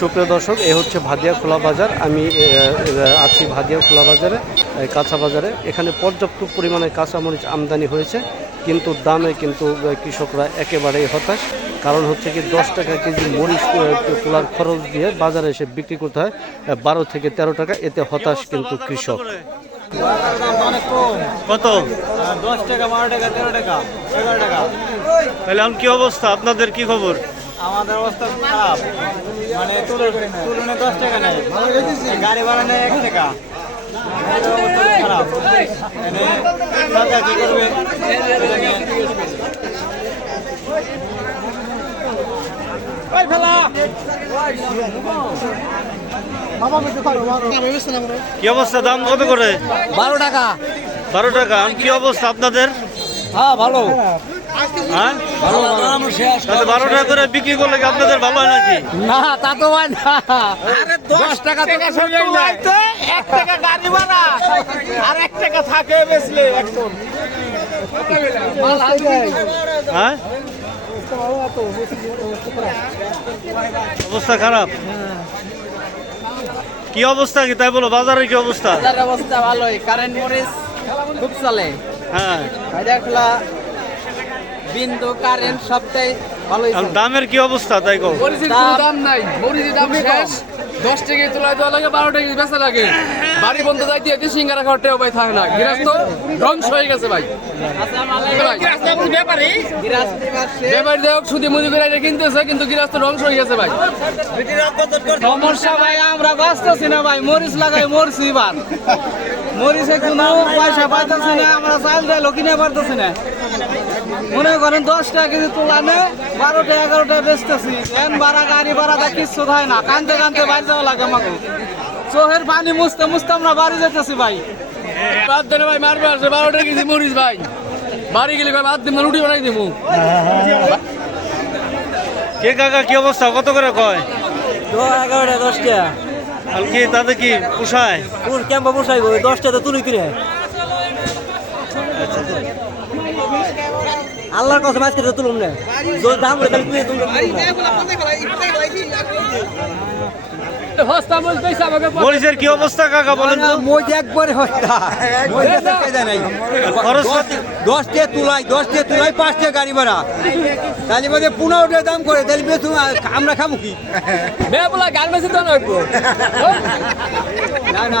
সুপ্রিয় দর্শক এ হচ্ছে ভাদিয়া খোলা বাজার। আমি আছি ভাদিয়া খোলা বাজারে কাঁচা বাজারে। এখানে পর্যাপ্ত পরিমাণে কাঁচামরিচ আমদানি হয়েছে কিন্তু দামে কিন্তু কৃষকরা একেবারেই হতাশ। কারণ হচ্ছে কি দশ টাকা কেজি মরিচ তোলার খরচ দিয়ে বাজারে এসে বিক্রি করতে হয় বারো থেকে তেরো টাকা। এতে হতাশ কিন্তু কৃষক। কত? দশ টাকা বারো টাকা তেরো টাকা এগারো টাকা। তাহলে কি অবস্থা? আপনাদের কি খবর? আমাদের অবস্থা খারাপ। মানে তুলনে দশ টাকা নেই গাড়ি ভাড়া নেই এক টাকা। খারাপ। সরকার কি করবে? কি অবস্থা দাম কত করে? বারো টাকা। বারো টাকা। কি অবস্থা আপনাদের? হ্যাঁ ভালো। হ্যাঁ তাহলে বারো টাকা করে বিক্রি করলে কি আপনাদের ভালো হয় নাকি? না তা তো হয় না। দশ টাকা থেকে এক টাকা গাড়ি ভাড়া। আর এক টাকা থাকে হ্যাঁ? অবস্থা খারাপ? কি অবস্থা কি? তাই বলো বাজারের কি অবস্থা? অবস্থা ভালোই। কারেন্ট মরিচ খুব চলে। হ্যাঁ। বিন্দু কারেন্ট সবটাই ভালোই দামের কি অবস্থা তাই মরিচের দাম নাই। মরিচের দাম শেষ। দশ টাকা তোলায় দেওয়া লাগে বারো টাকা বেচা লাগে। বাড়ি বন্ধ যাই দিয়ে কি সিঙ্গারা খাওয়ার টেও ভাই থাকে না। গৃহস্থ ধ্বংস হয়ে গেছে ভাই। ভাই? ব্যাপার? দেখ শুধু মুদি করে কিনতেছে কিন্তু গৃহস্থ ধ্বংস হয়ে গেছে ভাই। সমস্যা ভাই আমরা বাঁচতেছি না ভাই মরিচ লাগাই মরছি এবার। মরিচে কোনো পয়সা পাইতেছি না আমরা চাল ডাল কিনে পারতেছি না। মনে করেন দশ টাকা কেজি তোলা নে বারোটা এগারোটা বেচতেছি। এন ভাড়া গাড়ি ভাড়াটা কিচ্ছু হয় না। কানতে কানতে বাড়ি যাওয়া লাগে আমাকে। চোখের পানি মুছতে মুছতে আমরা বাড়ি যেতেছি ভাই। বাদ দেনে ভাই মারবে আসে বারো টাকা কেজি মরিচ ভাই। বাড়ি গেলে ভাই বাদ দিব রুটি বানাই দিব কে কাকা কি অবস্থা? কত করে কয়? এগারোটা দশটা। কি তাতে কি পোষায়? কেমন বসাইব দশটা তো তুলি কিনে আল্লাহর কথা মাছ কেটে তুলুম না। দাম হলে তাহলে তুলে তুলুম হস্তা মরিচ পেয়েছে আমাকে মরিচের কি অবস্থা কাকা বলেন তো। মই একবারে হত্যা মই দেয় নাই। খরচ দশটা তুলাই তুলাই পাঁচটা গাড়ি ভাড়া। তাহলে মধ্যে পনেরোটা দাম করে তাহলে বেশ আমরা খাব কি? বলা গান মেসে তো না না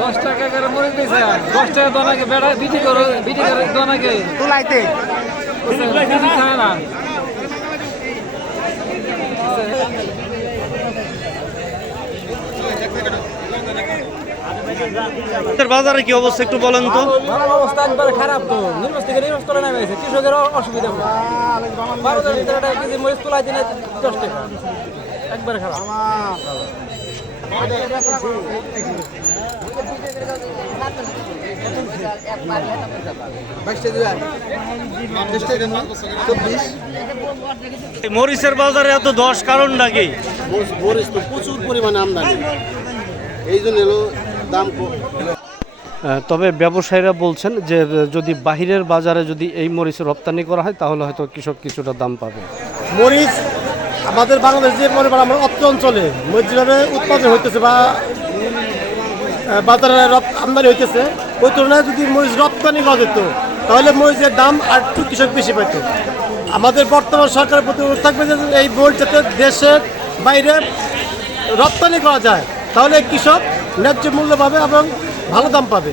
করে মরিচ দিয়েছে দশ টাকা দোনাকে বেড়া বিটি করো বিটি করে দোনাকে। তুলাইতে খায় না বাজারে কি অবস্থা একটু বলেন তো। অবস্থা একবারে খারাপ তো। নিম্নস থেকে নিম্নস করে নেমে গেছে কৃষকের অসুবিধা বারো হাজার ভিতরে একটা কেজি মরিচ তোলাই দিনে দশ টাকা। একবারে খারাপ। মরিচের বাজারে এত দশ কারণ নাকি? মরিচ তো প্রচুর পরিমাণে আমদানি। এই জন্য দাম তবে ব্যবসায়ীরা বলছেন যে যদি বাহিরের বাজারে যদি এই মরিচ রপ্তানি করা হয় তাহলে হয়তো কৃষক কিছুটা দাম পাবে। মরিচ আমাদের বাংলাদেশ যে মনে করেন আমার অত্র অঞ্চলে যেভাবে উৎপাদন হইতেছে বা বাজারে আমদানি হইতেছে, ওই তুলনায় যদি মরিচ রপ্তানি করা যেত, তাহলে মরিচের দাম আর একটু কৃষক বেশি পাইত। আমাদের বর্তমান সরকারের প্রতি অনুরোধ থাকবে যে এই মরিচ যাতে দেশের বাইরে রপ্তানি করা যায়, তাহলে কৃষক ন্যায্য মূল্য পাবে এবং ভালো দাম পাবে।